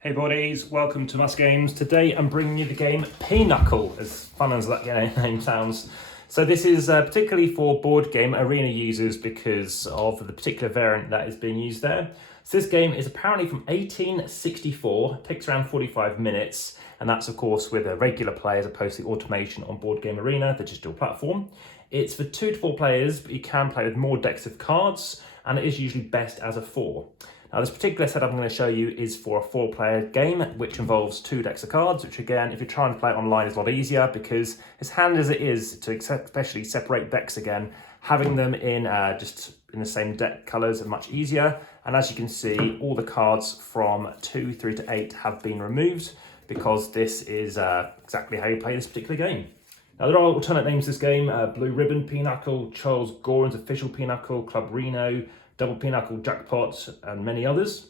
Hey buddies, welcome to Amass Games. Today I'm bringing you the game Pinochle, as fun as that name sounds. So this is particularly for board game arena users because of the particular variant that is being used there. So this game is apparently from 1864, takes around 45 minutes, and that's of course with a regular play as opposed to the automation on Board Game Arena, the digital platform. It's for 2 to 4 players, but you can play with more decks of cards, and it is usually best as a 4. Now this particular setup I'm going to show you is for a 4-player game, which involves 2 decks of cards, which again, if you're trying to play it online, is a lot easier because as handy as it is to especially separate decks again, having them in just in the same deck colours are much easier. And as you can see, all the cards from 2 through to 8 have been removed because this is exactly how you play this particular game. Now there are alternate names to this game, Blue Ribbon Pinochle, Charles Gorin's Official Pinochle, Club Reno, Double Pinochle Jackpot, and many others.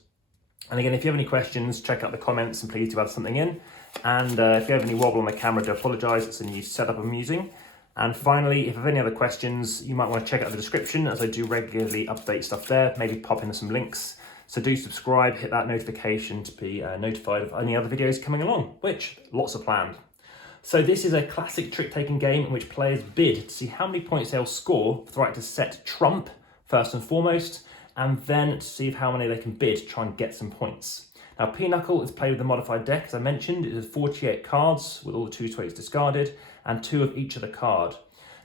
And again, if you have any questions, check out the comments and please do add something in. And if you have any wobble on the camera, do apologise, it's a new setup I'm using. And finally, if you have any other questions, you might want to check out the description as I do regularly update stuff there, maybe pop in some links. So do subscribe, hit that notification to be notified of any other videos coming along, which lots are planned. So this is a classic trick-taking game in which players bid to see how many points they'll score for the right to set trump, first and foremost, and then to see how many they can bid to try and get some points. Now, Pinochle is played with a modified deck, as I mentioned. It is 48 cards with all the 2 to 8s discarded and 2 of each of the card.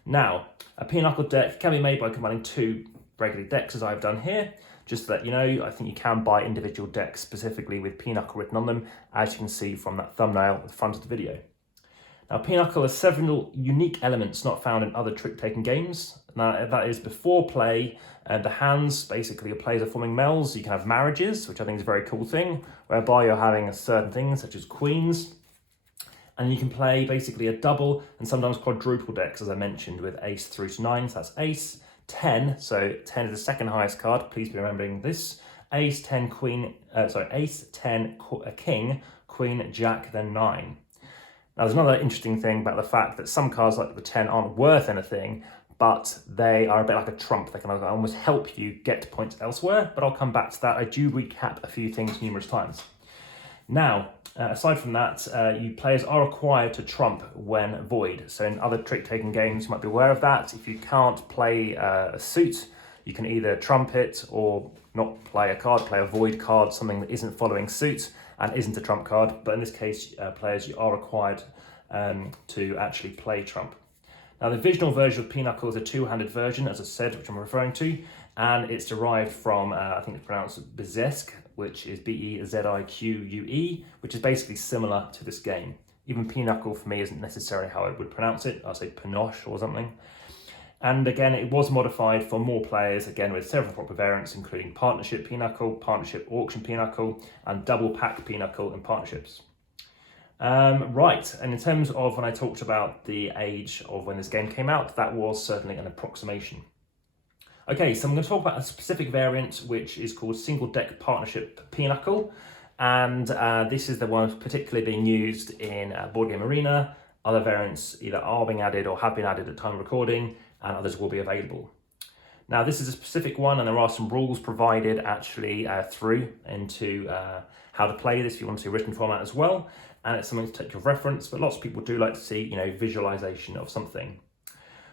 Now, a Pinochle deck can be made by combining 2 regular decks, as I've done here. Just to let you know, I think you can buy individual decks specifically with Pinochle written on them, as you can see from that thumbnail at the front of the video. Now, Pinochle has several unique elements not found in other trick-taking games. Now, that is before play, the hands, basically your players are forming melds. You can have marriages, which I think is a very cool thing, whereby you're having a certain things such as queens. And you can play basically a double and sometimes quadruple decks, as I mentioned, with ace through to 9. So that's ace, 10. So 10 is the second highest card. Please be remembering this. Ace, 10, queen, ace, 10, a king, queen, jack, then 9. Now, there's another interesting thing about the fact that some cards like the 10 aren't worth anything, but they are a bit like a trump. They can almost help you get points elsewhere, but I'll come back to that. I do recap a few things numerous times. Now, aside from that, you players are required to trump when void. So in other trick-taking games, you might be aware of that. If you can't play a suit, you can either trump it or not play a card, play a void card, something that isn't following suit and isn't a trump card. But in this case, players, you are required to actually play trump. Now, the original version of Pinochle is a 2-handed version, as I said, which I'm referring to, and it's derived from, I think it's pronounced Bezique, which is B-E-Z-I-Q-U-E, which is basically similar to this game. Even Pinochle for me isn't necessarily how I would pronounce it. I'll say Pinochle or something. And again, it was modified for more players, again with several proper variants, including Partnership Pinochle, Partnership Auction Pinochle, and Double Pack Pinochle in partnerships. Right, and in terms of when I talked about the age of when this game came out, that was certainly an approximation. Okay, so I'm going to talk about a specific variant which is called Single Deck Partnership Pinochle, and this is the one particularly being used in Board Game Arena. Other variants either are being added or have been added at time of recording, and others will be available. Now, this is a specific one, and there are some rules provided actually through into how to play this if you want to see a written format as well. And it's something to take your reference, but lots of people do like to see, visualization of something.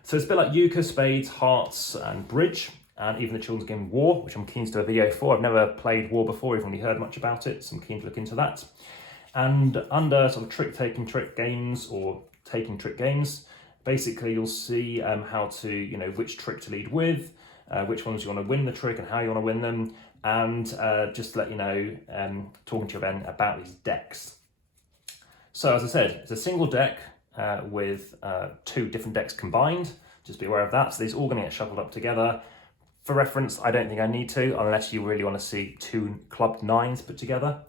So it's a bit like euchre, spades, hearts, and bridge, and even the children's game War, which I'm keen to do a video for. I've never played War before, even really heard much about it, so I'm keen to look into that. And under sort of trick-taking trick games or taking trick games, basically you'll see how to, which trick to lead with, which ones you want to win the trick and how you want to win them, and just to let you know, talking to you then about these decks. So as I said, it's a single deck with 2 different decks combined. Just be aware of that. So these are all going to get shuffled up together. For reference, I don't think I need to, unless you really want to see 2 clubbed 9s put together.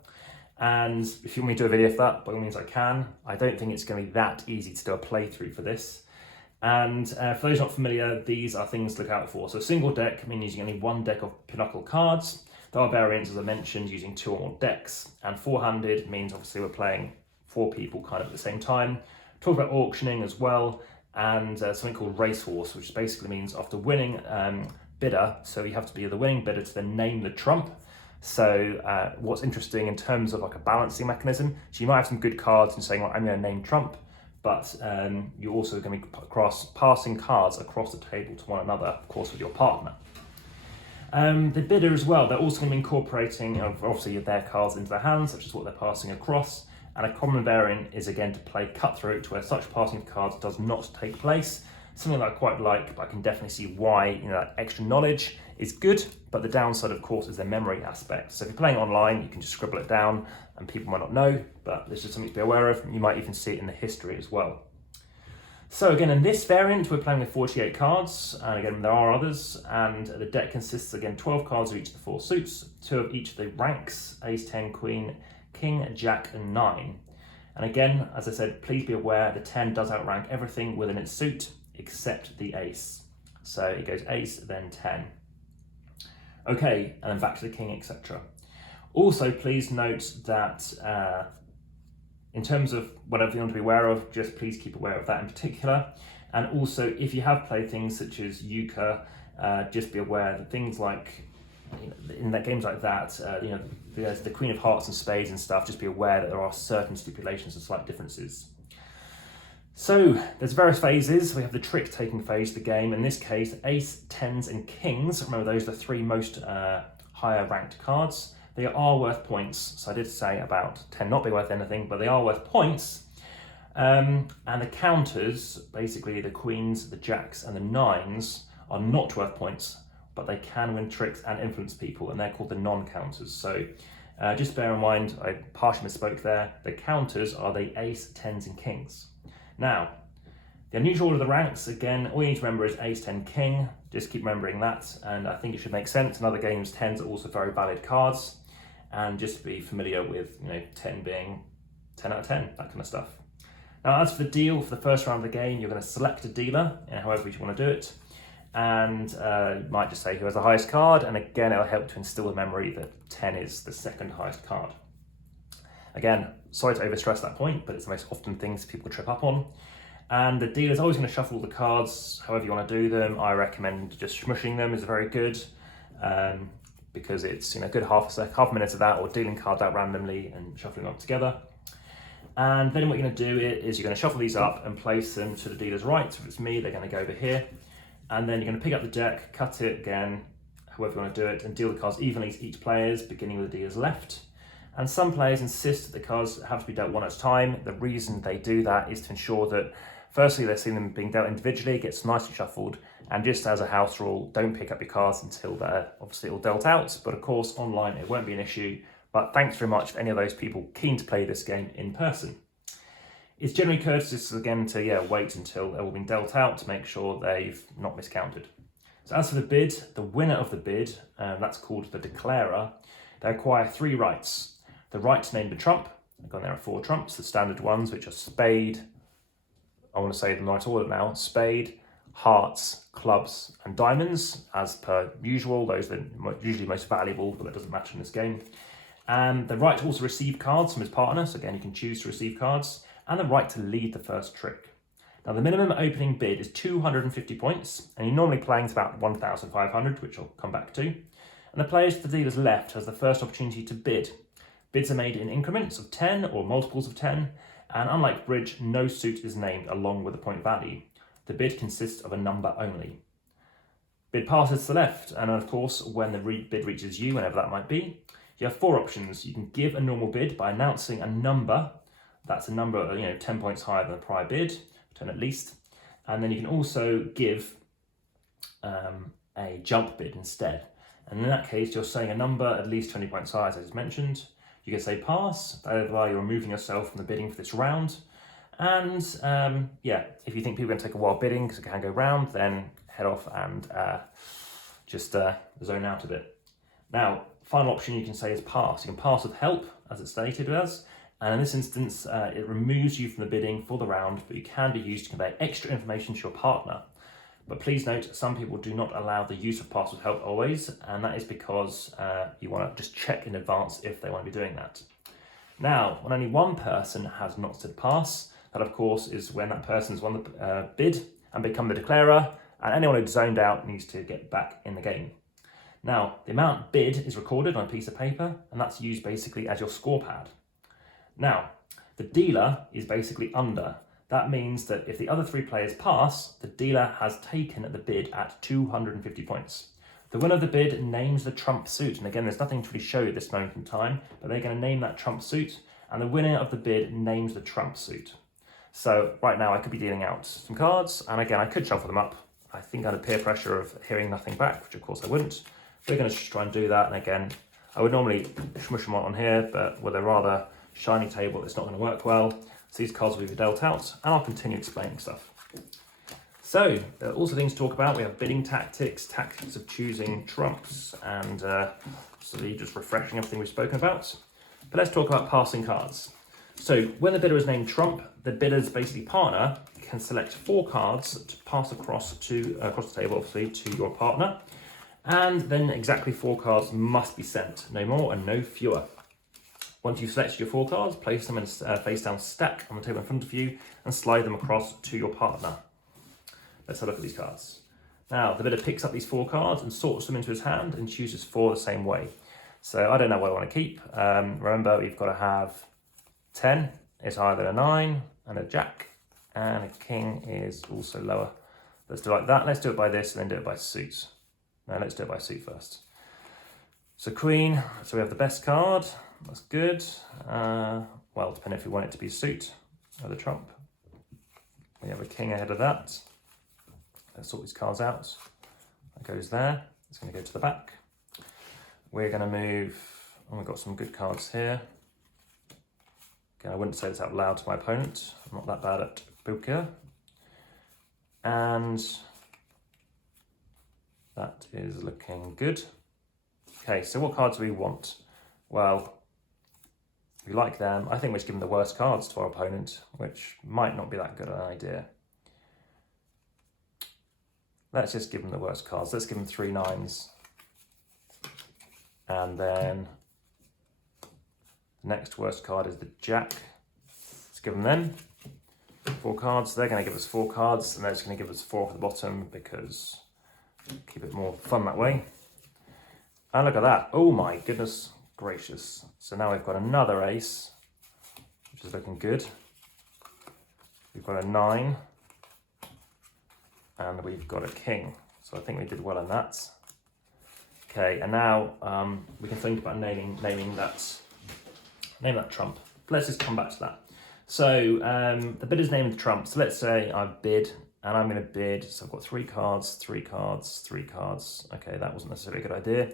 And if you want me to do a video for that, by all means I can. I don't think it's going to be that easy to do a playthrough for this. And for those not familiar, these are things to look out for. So single deck means using only 1 deck of Pinochle cards. There are variants, as I mentioned, using 2 or more decks. And 4-handed means obviously we're playing 4 people kind of at the same time. Talk about auctioning as well, and something called racehorse, which basically means after winning bidder, so you have to be the winning bidder to then name the trump. So what's interesting in terms of like a balancing mechanism, so you might have some good cards and saying, well, I'm going to name Trump, but you're also going to be passing cards across the table to one another, of course, with your partner. The bidder as well, they're also going to be incorporating obviously their cards into their hands, such as what they're passing across. And a common variant is again to play cutthroat, where such passing of cards does not take place. Something that I quite like, but I can definitely see why that extra knowledge is good. But the downside, of course, is the memory aspect. So if you're playing online, you can just scribble it down, and people might not know. But there's just something to be aware of. You might even see it in the history as well. So again, in this variant, we're playing with 48 cards, and again, there are others, and the deck consists, again, 12 cards of each of the 4 suits, 2 of each of the ranks, ace, 10, queen, king, jack, and 9. And again, as I said, please be aware the 10 does outrank everything within its suit, except the ace. So it goes ace, then 10. Okay, and then back to the king, etc. Also, please note that in terms of whatever you want to be aware of, just please keep aware of that in particular. And also, if you have played things such as euchre, just be aware that things like, in that games like that, there's the Queen of Hearts and Spades and stuff, just be aware that there are certain stipulations and slight differences. So there's various phases. We have the trick taking phase of the game. In this case, ace, tens, and kings. Remember, those are the 3 most higher ranked cards. They are worth points. So I did say about 10 not being worth anything, but they are worth points. And the counters, basically the queens, the jacks, and the 9s, are not worth points, but they can win tricks and influence people, and they're called the non-counters. So just bear in mind, I partially misspoke there. The counters are the ace, tens, and kings. Now, the unusual order of the ranks, again, all you need to remember is ace, 10, king. Just keep remembering that, and I think it should make sense. In other games, 10s are also very valid cards, and just be familiar with 10 being 10 out of 10, that kind of stuff. Now, as for the deal, for the first round of the game, you're going to select a dealer, however you want to do it, and you might just say who has the highest card, and again, it'll help to instill the memory that 10 is the second highest card. Again, sorry to overstress that point, but it's the most often things people trip up on. And the dealer's always going to shuffle the cards however you want to do them. I recommend just smushing them is very good, because it's a good half a minute of that, or dealing cards out randomly and shuffling them together. And then what you're going to do is you're going to shuffle these up and place them to the dealer's right. So if it's me, they're going to go over here. And then you're going to pick up the deck, cut it again, however you want to do it, and deal the cards evenly to each player's, beginning with the dealer's left. And some players insist that the cards have to be dealt one at a time. The reason they do that is to ensure that, firstly, they're seeing them being dealt individually, it gets nicely shuffled, and just as a house rule, don't pick up your cards until they're obviously all dealt out. But of course, online it won't be an issue. But thanks very much for any of those people keen to play this game in person. It's generally courteous again to wait until they've all been dealt out to make sure they've not miscounted. So as for the bid, the winner of the bid, that's called the declarer, they acquire 3 rights. The right to name the trump. Again, there are 4 trumps, the standard ones, which are spade, I want to say them right order now, spade, hearts, clubs, and diamonds, as per usual. Those are usually most valuable, but that doesn't matter in this game. And the right to also receive cards from his partner, so again, you can choose to receive cards, and the right to lead the first trick. Now, the minimum opening bid is 250 points, and you're normally playing to about 1,500, which I'll come back to. And the player to the dealer's left has the first opportunity to bid. Bids are made in increments of 10 or multiples of 10, and unlike bridge, no suit is named along with the point value. The bid consists of a number only. Bid passes to the left, and of course, when the bid reaches you, whenever that might be, you have 4 options. You can give a normal bid by announcing a number. That's a number 10 points higher than the prior bid, 10 at least. And then you can also give a jump bid instead. And in that case, you're saying a number at least 20 points higher, as I just mentioned. You can say pass, thereby you're removing yourself from the bidding for this round. And if you think people are going to take a while bidding because it can go round, then head off and just zone out a bit. Now, final option you can say is pass. You can pass with help, as it's stated as, and in this instance, it removes you from the bidding for the round, but you can be used to convey extra information to your partner. But please note, some people do not allow the use of pass with help always, and that is because you want to just check in advance if they want to be doing that. Now, when only one person has not said pass, that of course is when that person's won the bid and become the declarer, and anyone who's zoned out needs to get back in the game. Now, the amount bid is recorded on a piece of paper, and that's used basically as your score pad. Now, the dealer is basically under. That means that if the other 3 players pass, the dealer has taken the bid at 250 points. The winner of the bid names the trump suit, and again, there's nothing to really show at this moment in time, but they're going to name that trump suit, and the winner of the bid names the trump suit. So right now I could be dealing out some cards, and again, I could shuffle them up. I think under peer pressure of hearing nothing back, which of course I wouldn't. We're going to just try and do that, and again, I would normally smush them on here, but with a rather shiny table, it's not going to work well. So these cards will be dealt out, and I'll continue explaining stuff. So there are also things to talk about. We have bidding tactics, tactics of choosing trumps, and so just refreshing everything we've spoken about. But let's talk about passing cards. So when the bidder is named trump, the bidder's basically partner can select 4 cards to pass across the table, obviously, to your partner. And then exactly 4 cards must be sent, no more and no fewer. Once you've selected your 4 cards, place them in a face-down stack on the table in front of you and slide them across to your partner. Let's have a look at these cards. Now, the bidder picks up these 4 cards and sorts them into his hand and chooses 4 the same way. So I don't know what I want to keep. Remember, we've got to have 10. It's either a 9 and a jack, and a king is also lower. Let's do it like that. Let's do it by this and then do it by suit. No, let's do it by suit first. So queen, so we have the best card. That's good. Well, depending if we want it to be suit or the trump. We have a king ahead of that. Let's sort these cards out. That goes there. It's going to go to the back. We're going to move, and we've got some good cards here. Again, I wouldn't say this out loud to my opponent. I'm not that bad at poker. And that is looking good. Okay, so what cards do we want? Well, if we like them, I think we should give them the worst cards to our opponent, which might not be that good an idea. Let's just give them the worst cards. Let's give them 3 9s. And then the next worst card is the jack. Let's give them 4 cards. They're going to give us 4 cards, and they're just going to give us 4 off the bottom because keep it more fun that way. And look at that. Oh my goodness gracious. So now we've got another ace, which is looking good. We've got a 9, and we've got a king. So I think we did well on that. Okay, and now we can think about naming that trump. Let's just come back to that. So the bidder's named the trump. So let's say I bid, and I'm going to bid. So I've got 3 cards, 3 cards, 3 cards. Okay, that wasn't necessarily a good idea.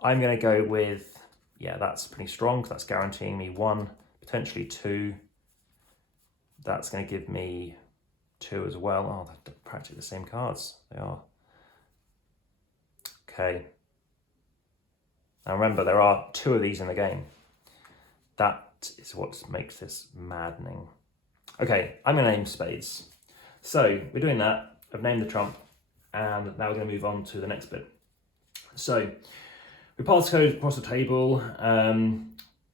I'm going to go with, yeah, that's pretty strong because that's guaranteeing me 1, potentially 2. That's going to give me 2 as well. Oh, they're practically the same cards. They are. Okay. Now remember, there are 2 of these in the game. That is what makes this maddening. Okay, I'm going to name spades. So we're doing that. I've named the trump, and now we're going to move on to the next bit. So we pass code across the table.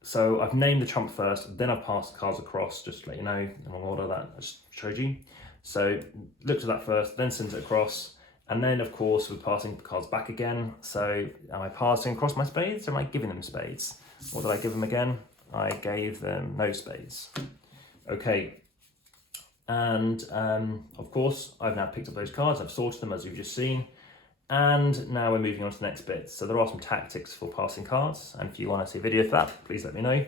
So I've named the trump first, then I've passed the cards across, just to let you know in what order that I just showed you. So looked at that first, then sent it across. And then, of course, we're passing the cards back again. So am I passing across my spades, or am I giving them spades? What did I give them again? I gave them no spades. Okay. And, of course, I've now picked up those cards. I've sorted them, as you've just seen. And now we're moving on to the next bit. So there are some tactics for passing cards. And if you want to see a video for that, please let me know.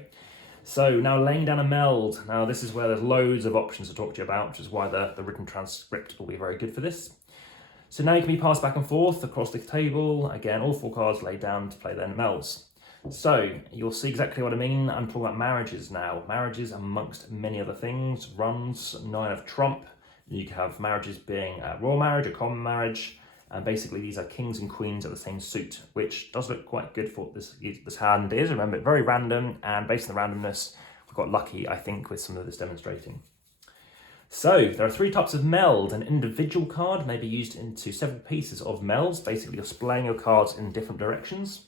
So now laying down a meld. Now, this is where there's loads of options to talk to you about, which is why the written transcript will be very good for this. So now you can be passed back and forth across the table. Again, all 4 cards laid down to play their melds. So you'll see exactly what I mean. I'm talking about marriages now. Marriages amongst many other things. Runs, 9 of trump. You can have marriages being a royal marriage, a common marriage. And basically these are kings and queens of the same suit, which does look quite good for what this hand is. Remember, very random, and based on the randomness, we've got lucky, I think, with some of this demonstrating. So there are 3 types of meld. An individual card may be used into several pieces of melds. Basically, you're splaying your cards in different directions,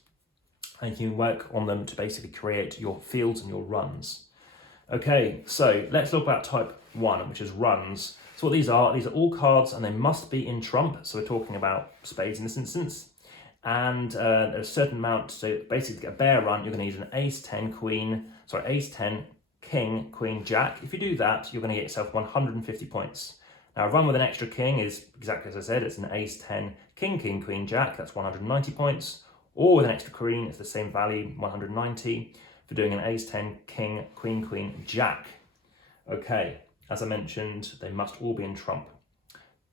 and you can work on them to basically create your fields and your runs. Okay, so let's look about type 1, which is runs. So what these are all cards, and they must be in trump. So we're talking about spades in this instance. and a certain amount. So basically, to get a bear run, you're going to use an ace 10 queen, sorry, ace 10 king, queen, jack. If you do that, you're going to get yourself 150 points. Now, a run with an extra king is exactly as I said. It's an ace 10 king, king, queen, jack. That's 190 points. Or with an extra queen, it's the same value, 190, for doing an ace 10 king, queen, queen, jack. Okay, as I mentioned, they must all be in trump.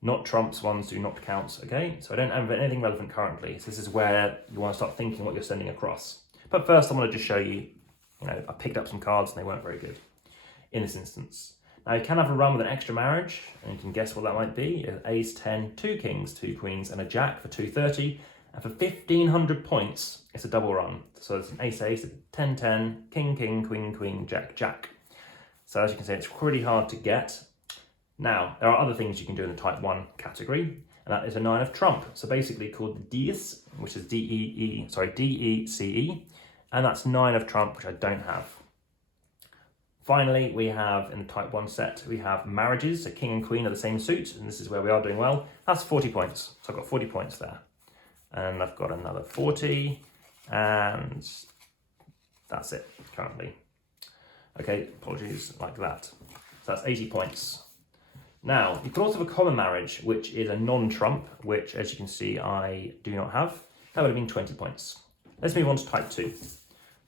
Not trumps ones do not count, okay? So I don't have anything relevant currently. So this is where you want to start thinking what you're sending across. But first I want to just show you, I picked up some cards and they weren't very good in this instance. Now you can have a run with an extra marriage, and you can guess what that might be. Ace 10, 2 kings, 2 queens, and a jack for 230. And for 1,500 points, it's a double run. So it's an ace, ace, 10, 10, king, king, queen, queen, jack, jack. So as you can see, it's pretty hard to get. Now, there are other things you can do in the type 1 category, and that is a 9 of trump. So basically called the Dice, which is D-E-C-E, and that's 9 of trump, which I don't have. Finally, we have in the type 1 set, we have marriages, so king and queen are the same suit, and this is where we are doing well. That's 40 points, so I've got 40 points there. And I've got another 40, and that's it currently. Okay, apologies, like that. So that's 80 points. Now, you can also have a common marriage, which is a non-trump, which, as you can see, I do not have. That would have been 20 points. Let's move on to type 2.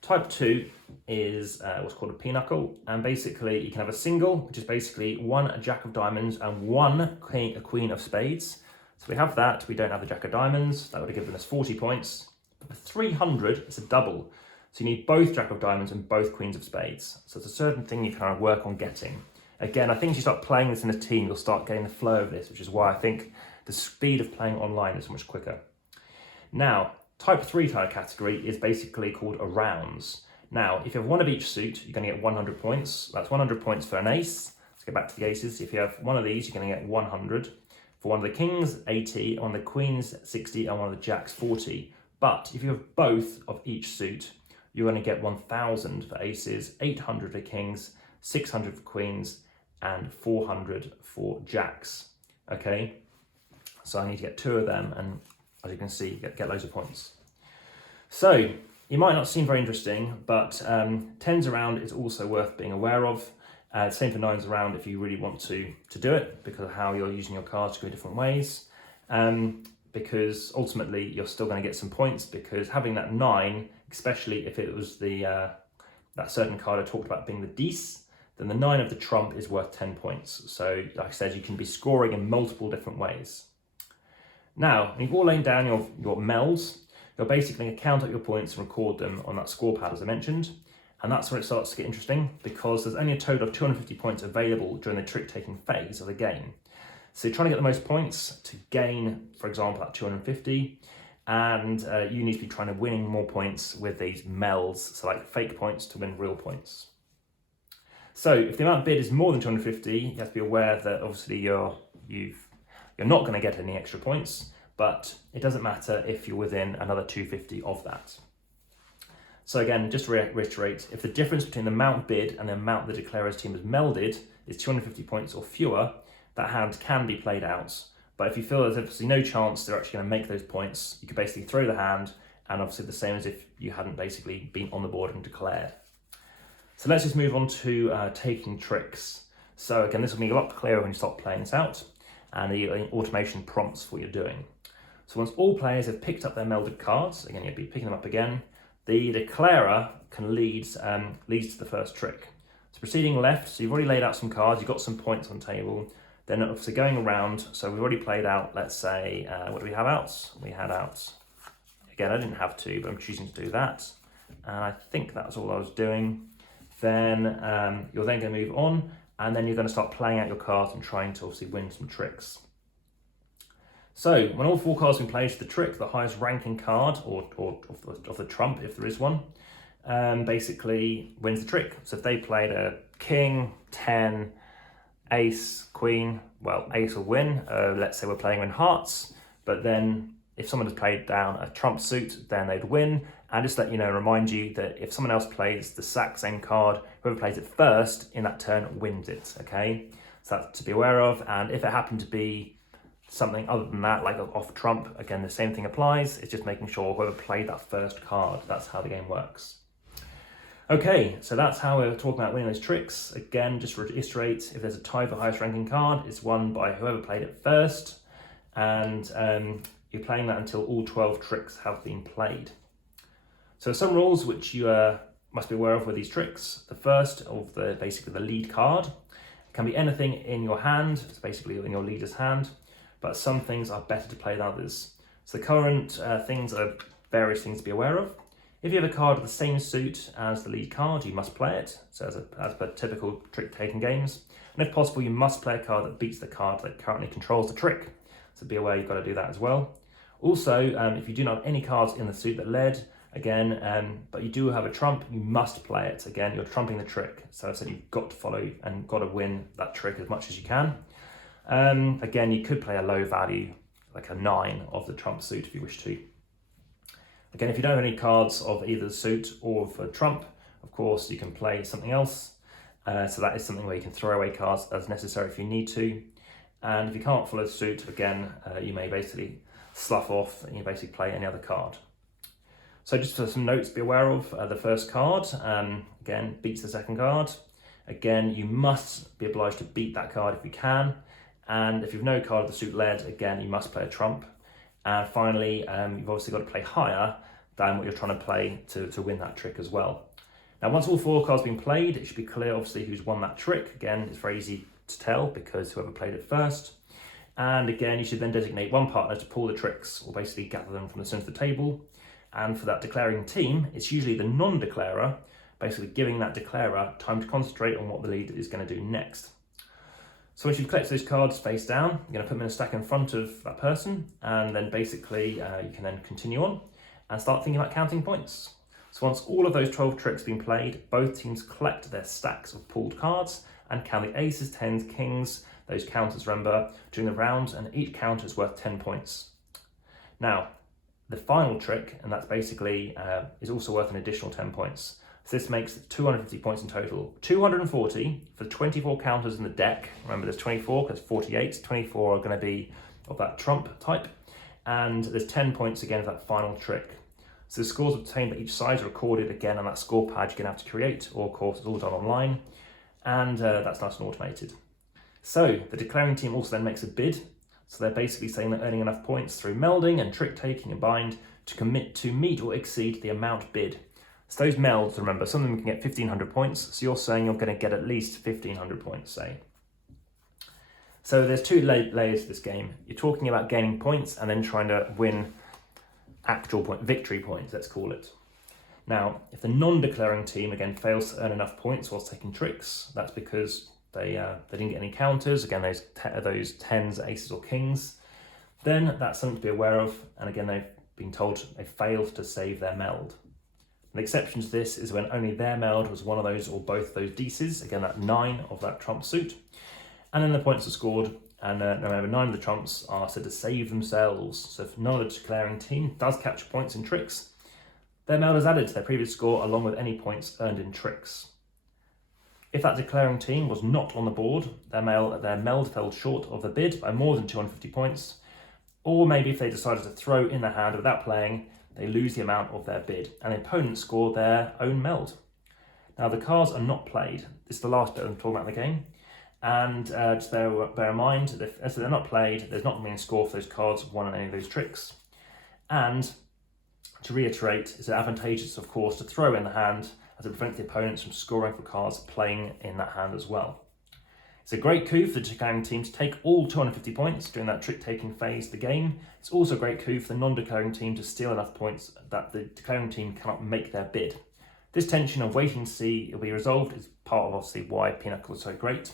Type 2 is what's called a pinochle, and basically you can have a single, which is basically 1 jack of diamonds and 1 a queen of spades. So we have that, we don't have the jack of diamonds, that would have given us 40 points. But for 300, it's a double. So you need both jack of diamonds and both queens of spades. So it's a certain thing you kind of work on getting. Again, I think as you start playing this in a team, you'll start getting the flow of this, which is why I think the speed of playing online is much quicker. Now, type 3 tile category is basically called a rounds. Now, if you have 1 of each suit, you're going to get 100 points. That's 100 points for an ace. Let's get back to the aces. If you have 1 of these, you're going to get 100. For 1 of the kings, 80. 1 of the queens, 60. And 1 of the jacks, 40. But if you have both of each suit, you're going to get 1,000 for aces, 800 for kings, 600 for queens, and 400 for jacks. Okay, so I need to get 2 of them, and as you can see, get loads of points. So it might not seem very interesting, but 10s around is also worth being aware of. Same for 9s around if you really want to do it, because of how you're using your cards to go different ways. Because ultimately you're still going to get some points, because having that 9, especially if it was the that certain card I talked about being the Dice, then the 9 of the trump is worth 10 points. So like I said, you can be scoring in multiple different ways. Now, when you've all laid down your melds, you're basically going to count up your points and record them on that score pad as I mentioned. And that's where it starts to get interesting, because there's only a total of 250 points available during the trick-taking phase of the game. So you're trying to get the most points to gain, for example, that 250, and you need to be trying to win more points with these melds, so like fake points to win real points. So if the amount bid is more than 250, you have to be aware that obviously you're not going to get any extra points, but it doesn't matter if you're within another 250 of that. So again, just to reiterate, if the difference between the amount bid and the amount the declarer's team has melded is 250 points or fewer, that hand can be played out. But if you feel there's obviously no chance they're actually going to make those points, you could basically throw the hand, and obviously the same as if you hadn't basically been on the board and declared. So let's just move on to taking tricks. So again, this will be a lot clearer when you start playing this out, and the automation prompts for what you're doing. So once all players have picked up their melded cards, again, you'll be picking them up again, the declarer can leads to the first trick. So proceeding left, so you've already laid out some cards, you've got some points on the table, then obviously going around, so we've already played out, let's say, what do we have out? We had out, again, I didn't have to, but I'm choosing to do that. And I think that's all I was doing. Then you're then going to move on, and then you're going to start playing out your cards and trying to obviously win some tricks. So when all 4 cards have been played to the trick, the highest ranking card, or of the trump, if there is one, basically wins the trick. So if they played a king, 10, ace, queen, well, ace will win. Let's say we're playing in hearts, but then if someone has played down a trump suit, then they'd win. And just let you know, remind you that if someone else plays the exact same card, whoever plays it first in that turn wins it, okay? So that's to be aware of. And if it happened to be something other than that, like off trump, again, the same thing applies. It's just making sure whoever played that first card, that's how the game works. Okay, so that's how we're talking about winning those tricks. Again, just to reiterate, if there's a tie for highest ranking card, it's won by whoever played it first, and you're playing that until all 12 tricks have been played. So some rules which you must be aware of with these tricks. The first of basically the lead card. It can be anything in your hand, it's basically in your leader's hand, but some things are better to play than others. So the current things are various things to be aware of. If you have a card with the same suit as the lead card, you must play it, so as per typical trick-taking games. And if possible, you must play a card that beats the card that currently controls the trick. So be aware you've got to do that as well. Also, if you do not have any cards in the suit that led, again, but you do have a trump, you must play it. Again, you're trumping the trick. So I said you've got to follow and got to win that trick as much as you can. Again, you could play a low value, like a 9 of the trump suit if you wish to. Again, if you don't have any cards of either the suit or for trump, of course, you can play something else. So that is something where you can throw away cards as necessary if you need to. And if you can't follow the suit, again, you may basically slough off and you basically play any other card. So just for some notes to be aware of, the first card, again, beats the second card. Again, you must be obliged to beat that card if you can. And if you've no card of the suit led, again, you must play a trump. And finally, you've obviously got to play higher than what you're trying to play to win that trick as well. Now, once all 4 cards have been played, it should be clear, obviously, who's won that trick. Again, it's very easy to tell because whoever played it first. And again, you should then designate one partner to pull the tricks, or basically gather them from the center of the table. And for that declaring team, it's usually the non-declarer, basically giving that declarer time to concentrate on what the leader is going to do next. So once you've collected those cards face down, you're going to put them in a stack in front of that person, and then basically you can then continue on and start thinking about counting points. So once all of those 12 tricks have been played, both teams collect their stacks of pulled cards and count the aces, 10s, kings, those counters, remember, during the round, and each counter is worth 10 points. Now, the final trick, and that's basically, is also worth an additional 10 points. So this makes 250 points in total. 240 for 24 counters in the deck. Remember, there's 24 because 48. 24 are going to be of that trump type. And there's 10 points again for that final trick. So the scores obtained by each side are recorded again on that score pad you're going to have to create, or of course it's all done online. And that's nice and automated. So the declaring team also then makes a bid. So they're basically saying they're earning enough points through melding and trick taking and bind to commit to meet or exceed the amount bid. So those melds, remember, some of them can get 1,500 points. So you're saying you're going to get at least 1,500 points, say. So there's 2 layers to this game. You're talking about gaining points and then trying to win actual victory points, let's call it. Now, if the non-declaring team, again, fails to earn enough points whilst taking tricks, that's because they didn't get any counters, again, those 10s, aces or kings, then that's something to be aware of. And again, they've been told they failed to save their meld. The exception to this is when only their meld was one of those or both those deuces, again, that 9 of that trump suit. And then the points are scored, and remember, 9 of the trumps are said to save themselves. So if none of the declaring team does capture points in tricks, their meld is added to their previous score along with any points earned in tricks. If that declaring team was not on the board, their meld fell short of the bid by more than 250 points, or maybe if they decided to throw in their hand without playing, they lose the amount of their bid, and the opponent score their own meld. Now the cards are not played. This is the last bit I'm talking about in the game, and just bear in mind that if they're not played, there's not going to be a score for those cards won on any of those tricks. And to reiterate, it's advantageous, of course, to throw in the hand as it prevents the opponents from scoring for cards playing in that hand as well. It's a great coup for the declaring team to take all 250 points during that trick-taking phase of the game. It's also a great coup for the non-declaring team to steal enough points that the declaring team cannot make their bid. This tension of waiting to see it will be resolved is part of obviously why Pinochle is so great.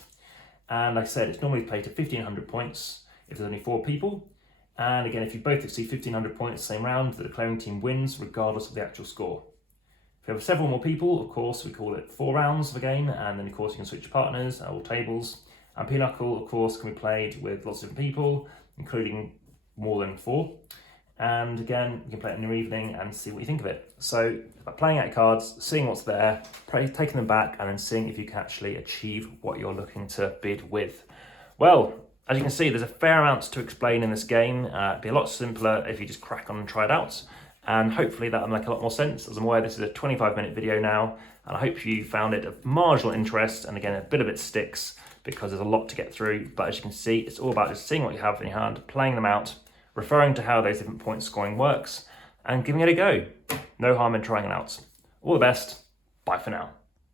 And like I said, it's normally played to 1,500 points if there's only 4 people. And again, if you both exceed 1,500 points the same round, the declaring team wins regardless of the actual score. If you have several more people, of course, we call it 4 rounds of a game, and then of course you can switch partners or tables. And Pinochle, of course, can be played with lots of different people, including more than 4. And again, you can play it in your evening and see what you think of it. So by playing out cards, seeing what's there, taking them back, and then seeing if you can actually achieve what you're looking to bid with. Well, As you can see, there's a fair amount to explain in this game. It'd be a lot simpler if you just crack on and try it out. And hopefully that'll make a lot more sense. As I'm aware, this is a 25-minute video now, and I hope you found it of marginal interest. And again, a bit of it sticks because there's a lot to get through. But as you can see, it's all about just seeing what you have in your hand, playing them out, referring to how those different point scoring works, and giving it a go. No harm in trying it out. All the best. Bye for now.